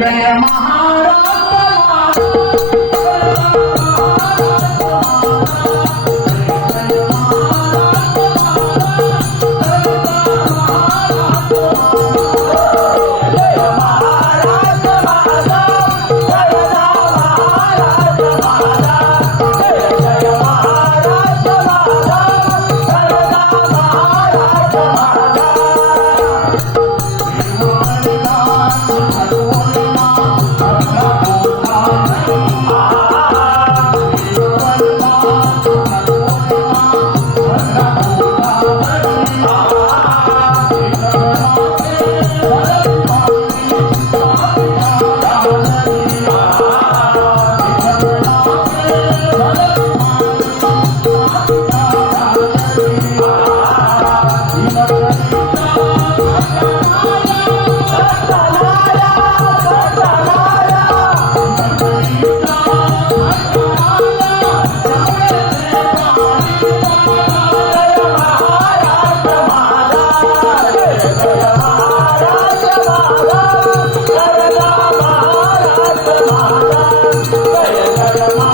Jai Maha Oh.